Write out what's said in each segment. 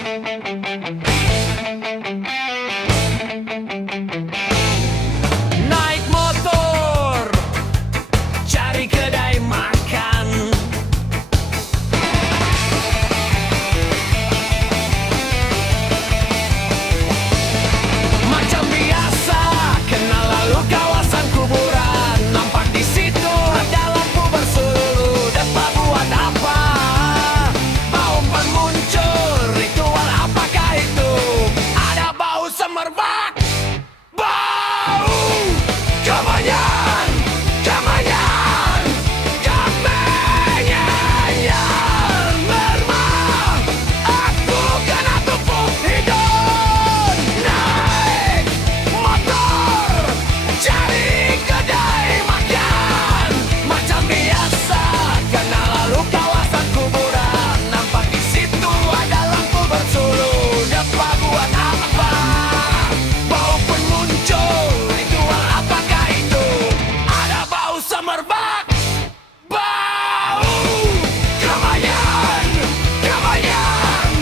Naik motor, cari kedai makan. Macam biasa, kenal lalu kawasan kuburan. Nampak di situ ada lampu bersuluh. Depa buat apa? Bau pun muncul. Ritual apakah itu? Ada bau semerbak. Bau kemenyan, kemenyan, kemenyan yang mermah. Aku kena tumpuk hidung. Naik motor, cari kedai makan. Macam biasa, kenal lalu kawasan kuburan. Nampak di situ ada lampu bersuluh. Depa buat apa? Bau pun muncul. Ritual apakah itu? Ada bau semerbak. Bau kemenyan, kemenyan,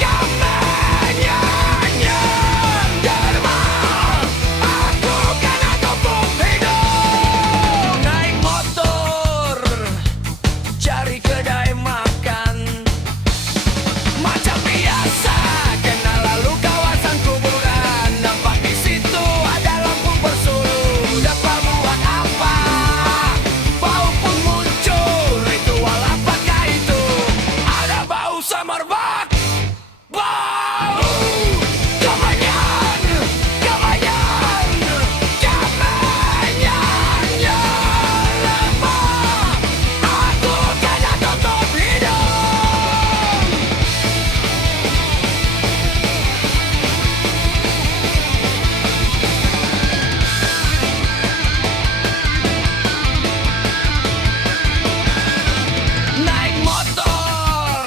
kemenyan yang derma. Aku kena tumpuk hidung. Naik motor, cari kedai makan. Macam biasa, kenal lalu kawasan kuburan. Nampak di situ ada lampu bersuluh. Depa buat apa? Bau pun muncul. Ritual apakah itu? Ada bau semerbak. Bau kemenyan, kemenyan, kemenyan yang lemah. Aku kena tutup hidung. Naik motor,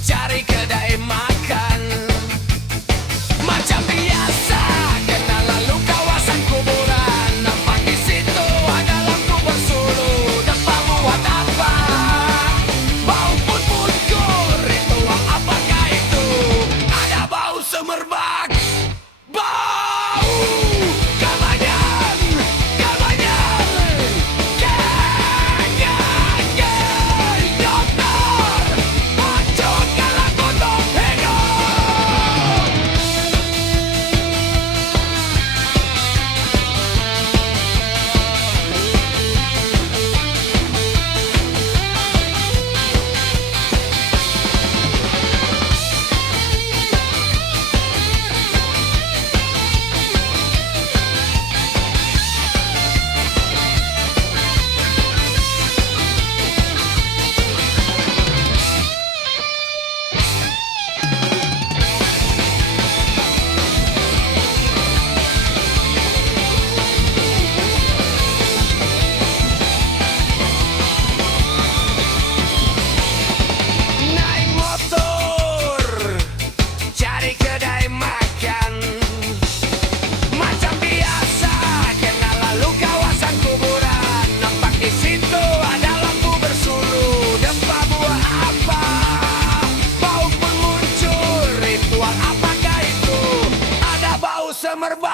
cari kedai makan. Macam biasa, kenal lalu kawasan kuburan. Nampak di situ ada lampu bersuluh. Depa buat apa? Bau pun muncul. Ritual apakah itu? Ada bau semerbak. Bau kemenyan, kemenyan, kemenyan, dokter, hancurkan aku untuk hidup. Naik motor, cari kedai makan. Macam biasa, kenal lalu kawasan kuburan. Nampak di situ ada lampu bersuluh. Depa buat apa? Bau pun muncul. Ritual apakah itu? Ada bau semerbak.